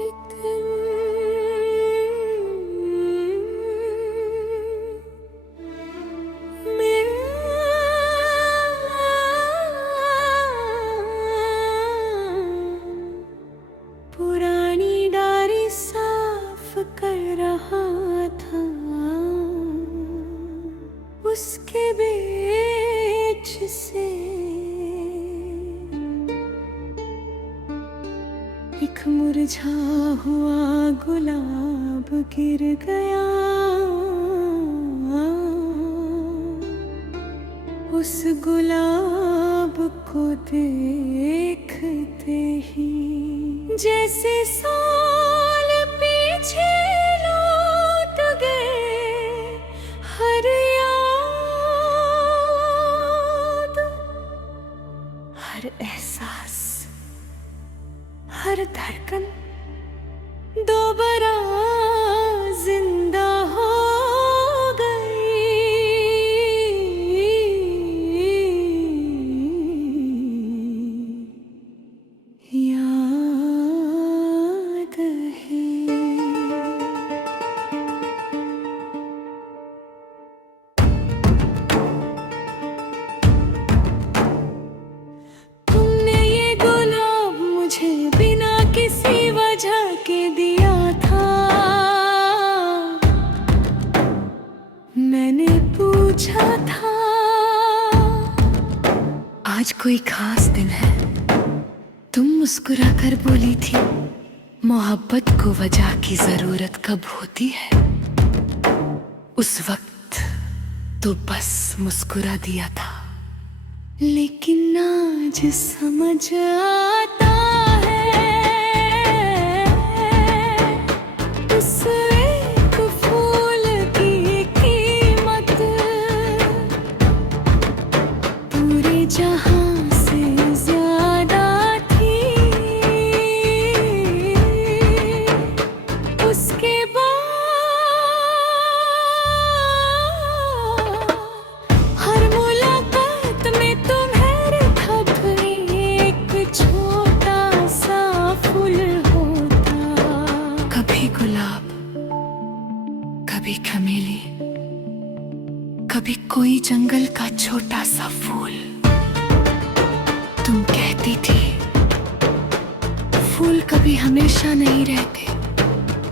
एक दिन पुरानी डायरी साफ कर रहा था, उसके बीच से एक मुरझा हुआ गुलाब गिर गया। उस गुलाब को देखते ही जैसे साल पीछे लौट गए, हर याद, हर एहसास, हर धड़कन दोबारा जिंदा हो गई। याद है तुमने ये गुलाब मुझे बिना किसी वजह के दिया था। मैंने पूछा था आज कोई खास दिन है, तुम मुस्कुरा कर बोली थी मोहब्बत को वजह की जरूरत कब होती है। उस वक्त तो बस मुस्कुरा दिया था, लेकिन आज समझ आता है उस एक फूल की कीमत पूरे जहां से ज्यादा थी। उसके बाद हर मुलाकात में तुम्हारे खप एक छोटा सा फूल होता। कभी गुलाब, कभी चमेली, कभी कोई जंगल का छोटा सा फूल। तुम कहती थी फूल कभी हमेशा नहीं रहते,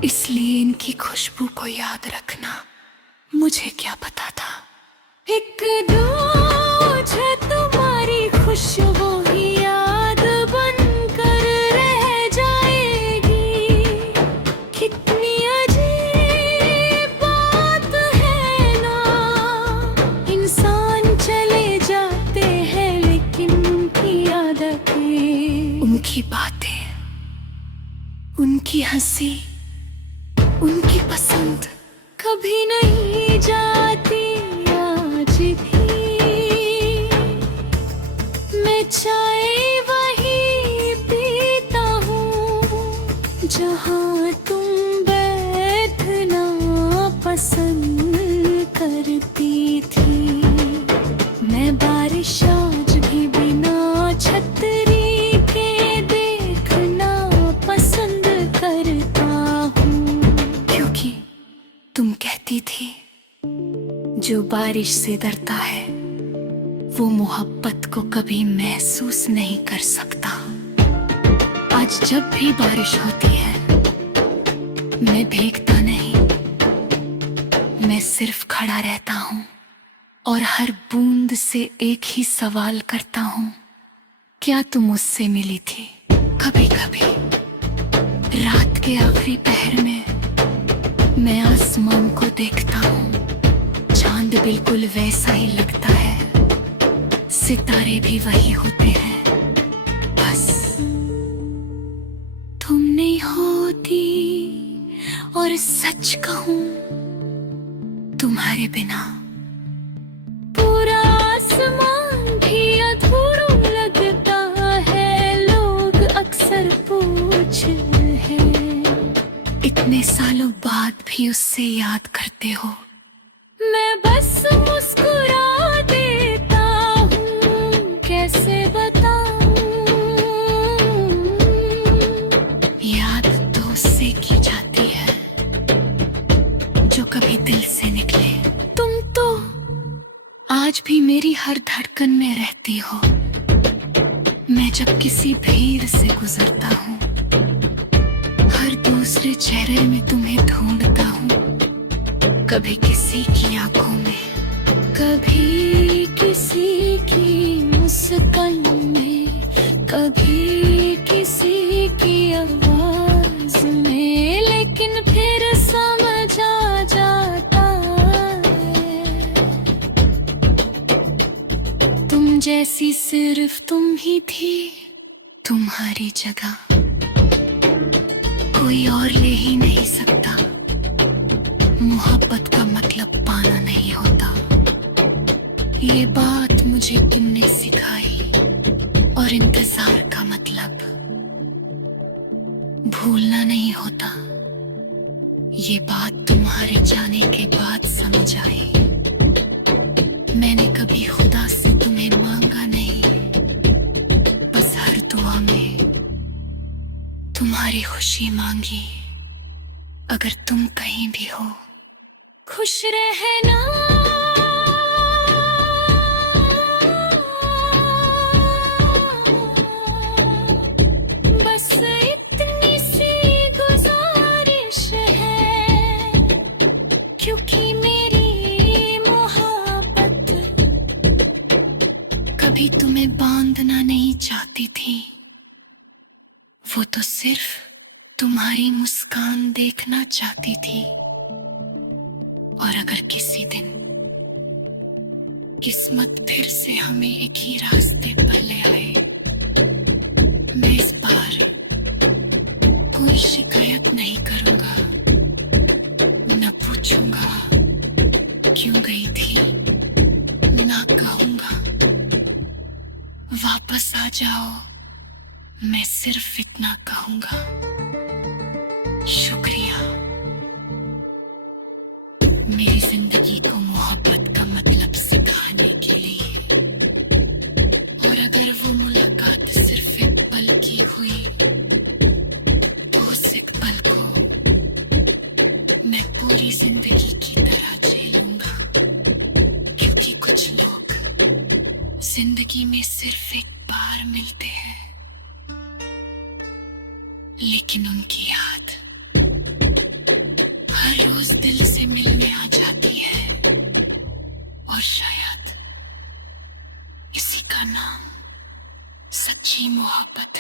इसलिए इनकी खुशबू को याद रखना। मुझे क्या पता था एक रोज तुम्हारी खुशबू ही याद बनकर रह जाएगी। कितनी अजीब बात है ना, इंसान चले जाते हैं लेकिन उनकी आदतें, उनकी बातें, उनकी हंसी, उनकी पसंद कभी नहीं जाती। आज भी मैं चाय वही पीता हूँ जहाँ तुम बैठना पसंद करती थी। मैं बारिश आज भी बिना छतरी के देखना पसंद करता हूँ, क्योंकि तुम कहती थी जो बारिश से डरता है वो मोहब्बत को कभी महसूस नहीं कर सकता। आज जब भी बारिश होती है मैं भीगता नहीं, मैं सिर्फ खड़ा रहता हूँ और हर बूंद से एक ही सवाल करता हूँ, क्या तुम मुझसे मिली थी? कभी कभी रात के आखिरी पहर में मैं आसमान को देखता हूँ, चांद बिल्कुल वैसा ही लगता है, सितारे भी वही होते हैं, बस तुम नहीं होती। और सच कहूँ तुम्हारे बिना पूरा आसमान भी अधूरा लगता है। लोग अक्सर पूछते हैं इतने सालों बाद भी उससे याद करते हो। मैं बस मुस्कुरा देता हूँ, कैसे बताऊँ। याद तो मेरी हर धड़कन में रहती हो। मैं जब किसी भीड़ से गुजरता हूँ, हर दूसरे चेहरे में तुम्हें ढूंढता हूँ। कभी किसी की आंखों में, कभी किसी की मुस्कान में, कभी किसी की आवाज में, लेकिन फिर समझ आ जाता है तुम जैसी सिर्फ तुम ही थी। तुम्हारी जगह कोई और ले ही नहीं सकता। मोहब्बत का मतलब पाना नहीं होता, ये बात मुझे तुमने सिखाई। और इंतजार का मतलब भूलना नहीं होता, ये बात तुम्हारे जाने के बाद समझ आई। मैंने कभी खुदा से तुम्हें मांगा नहीं, बस हर दुआ में तुम्हारी खुशी मांगी। अगर तुम कहीं भी हो, खुश रहना। बस इतनी सी गुजारिश है, क्योंकि मेरी मोहब्बत कभी तुम्हें बांधना नहीं चाहती थी। वो तो सिर्फ तुम्हारी मुस्कान देखना चाहती थी। और अगर किसी दिन किस्मत फिर से हमें एक ही रास्ते पर ले आए, मैं इस बार कोई शिकायत नहीं करूंगा, न पूछूंगा क्यों गई थी, ना कहूंगा वापस आ जाओ। मैं सिर्फ इतना कहूंगा, शुक्रिया मेरी जिंदगी को मोहब्बत का मतलब सिखाने के लिए। और अगर वो मुलाकात सिर्फ एक पल की हुई, तो उस एक पल को मैं पूरी जिंदगी की तरह झेलूंगा। क्योंकि कुछ लोग जिंदगी में सिर्फ एक बार मिलते हैं, लेकिन उनकी याद हर रोज दिल से मिलने आ जाती है। और शायद इसी का नाम सच्ची मोहब्बत